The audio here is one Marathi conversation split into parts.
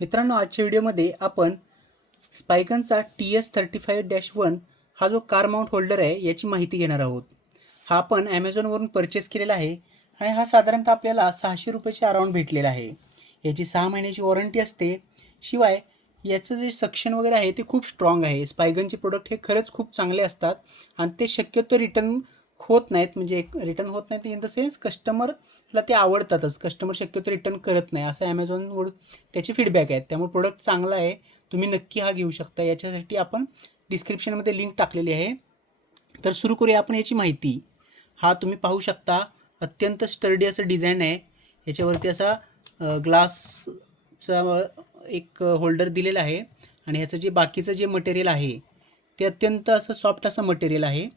मित्रांनो, आजच्या व्हिडिओमध्ये आपण स्पायगनचा TS35-1 हा जो कार माउंट होल्डर आहे याची माहिती घेणार आहोत. हा आपण ॲमेझॉनवरून परचेस केलेला आहे आणि हा साधारणतः आपल्याला 600 रुपयाच्या अराउंड भेटलेला आहे. याची 6 महिन्याची वॉरंटी असते. शिवाय याचं जे सक्शन वगैरे आहे ते खूप स्ट्रॉंग आहे. स्पायगनचे प्रोडक्ट हे खरंच खूप चांगले असतात आणि ते शक्यतो रिटर्न होत नाहीत. म्हणजे रिटर्न होत नाहीत इन द सेन्स कस्टमरला ते आवडतातच. कस्टमर शक्यतो रिटर्न करत नाही असं ॲमेझॉनवर त्याचे फीडबॅक आहेत. त्यामुळे प्रोडक्ट चांगला आहे, तुम्ही नक्की हा घेऊ शकता. याच्यासाठी आपण डिस्क्रिप्शनमध्ये लिंक टाकलेली आहे. तर सुरू करूया आपण याची माहिती. हा तुम्ही पाहू शकता अत्यंत स्टर्डी असं डिझाईन आहे. याच्यावरती असा ग्लासचा एक होल्डर दिलेला आहे आणि ह्याचं जे बाकीचं जे मटेरियल आहे ते अत्यंत असं सॉफ्ट असं मटेरियल आहे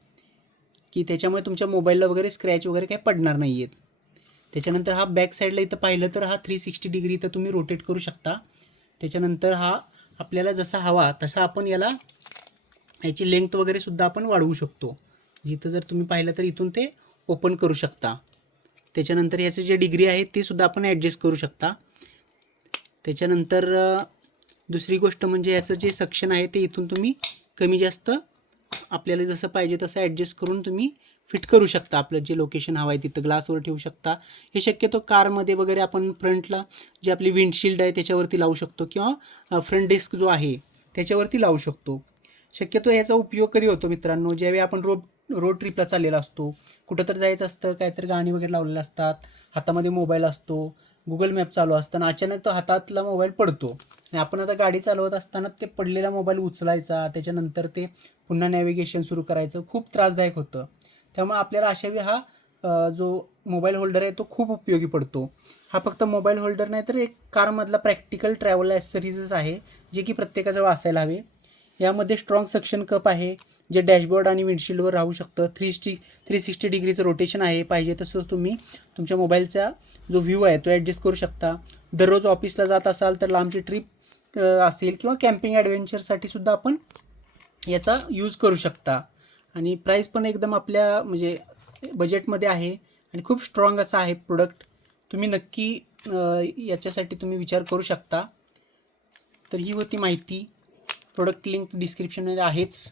की त्याच्यामुळे तुमच्या मोबाईलला वगैरे स्क्रॅच वगैरे काही पडणार नाही आहेत. त्याच्यानंतर हा बॅक साईडला इथं पाहिलं तर हा 360 डिग्री इथं तुम्ही रोटेट करू शकता. त्याच्यानंतर हा आपल्याला जसा हवा तसा आपण याची लेंथ वगैरे सुद्धा आपण वाढवू शकतो. इथं जर तुम्ही पाहिलं तर इथून ते ओपन करू शकता. त्याच्यानंतर याचं जे डिग्री आहे ते सुद्धा आपण ॲडजस्ट करू शकता. त्याच्यानंतर दुसरी गोष्ट म्हणजे याचं जे सक्शन आहे ते इथून तुम्ही कमी जास्त आपल्याला जसं पाहिजे तसं ॲडजस्ट करून तुम्ही फिट करू शकता. आपलं जे लोकेशन हवं आहे तिथं ग्लासवर ठेवू शकता. हे शक्यतो कारमध्ये वगैरे आपण फ्रंटला जे आपली विंडशिल्ड आहे त्याच्यावरती लावू शकतो किंवा फ्रंट डेस्क जो आहे त्याच्यावरती लावू शकतो. शक्यतो याचा उपयोग कधी होतो मित्रांनो, ज्यावेळी आपण रोड ट्रिपला चाललेला असतो, कुठं तर जायचं असतं, काहीतरी गाणी वगैरे लावलेलं असतात, हातामध्ये मोबाईल असतो, गुगल मॅप चालू असताना अचानक तो हातातला मोबाईल पडतो आणि आपण आता गाडी चालवत असताना ते पडलेला मोबाईल उचलायचा, त्याच्यानंतर ते पुन्हा नॅव्हिगेशन सुरू करायचं खूप त्रासदायक होतं. त्यामुळे आपल्याला अशा वेळी हा जो मोबाईल होल्डर आहे तो खूप उपयोगी पडतो. हा फक्त मोबाईल होल्डर नाही तर एक कारमधला प्रॅक्टिकल ट्रॅव्हल ॲसेसरीजच आहे, जे की प्रत्येकाजवळ असायला हवे. यामध्ये स्ट्रॉंग सक्शन कप आहे जे डॅशबोर्ड आणि विंडशिल्डवर राहू शकतं. 360 डिग्रीचं रोटेशन आहे. पाहिजे तसं तुम्ही तुमच्या मोबाईलचा जो व्ह्यू आहे तो ॲडजस्ट करू शकता. दररोज ऑफिसला जात असाल तर लांबची ट्रिप असेल किंवा कॅम्पिंग ॲडव्हेंचरसाठी सुद्धा आपण याचा यूज करू शकता. आणि प्राईस पण एकदम आपल्या म्हणजे बजेटमध्ये आहे आणि खूप स्ट्रॉंग असा आहे प्रोडक्ट. तुम्ही नक्की याच्यासाठी तुम्ही विचार करू शकता. तर ही होती माहिती. प्रोडक्ट लिंक डिस्क्रिप्शनमध्ये आहेच.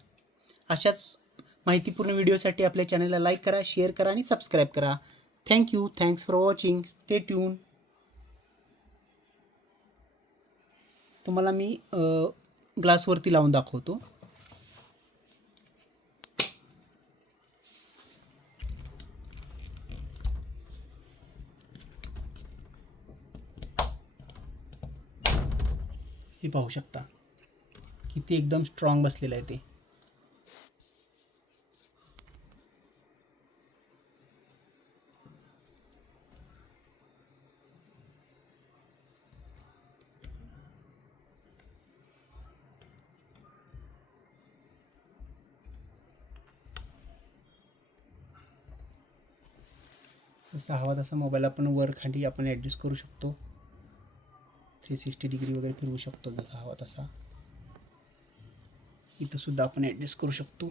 अशाच माहितीपूर्ण व्हिडिओसाठी आपल्या चॅनलला लाईक करा, शेअर करा आणि सबस्क्राईब करा. Thanks for watching. Stay tune. तुम्हाला मी ग्लासवरती लावून दाखवतो. हे पाहू शकता किती एकदम स्ट्रॉंग बसलेलं आहे ते. जसा हवा तसा मोबाईल आपण वर खाली आपण ॲडजस्ट करू शकतो. 360 डिग्री वगैरे फिरवू शकतो जसा हवा तसा. इथं सुद्धा आपण ॲडजस्ट करू शकतो.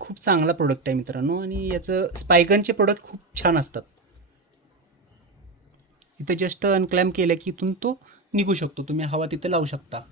खूप चांगला प्रोडक्ट आहे मित्रांनो आणि याचं स्पायगनचे प्रोडक्ट खूप छान असतात. इथं जस्ट अनक्लॅम्प केलं की इथून तो निघू शकतो. तुम्ही हवा तिथं लावू शकता.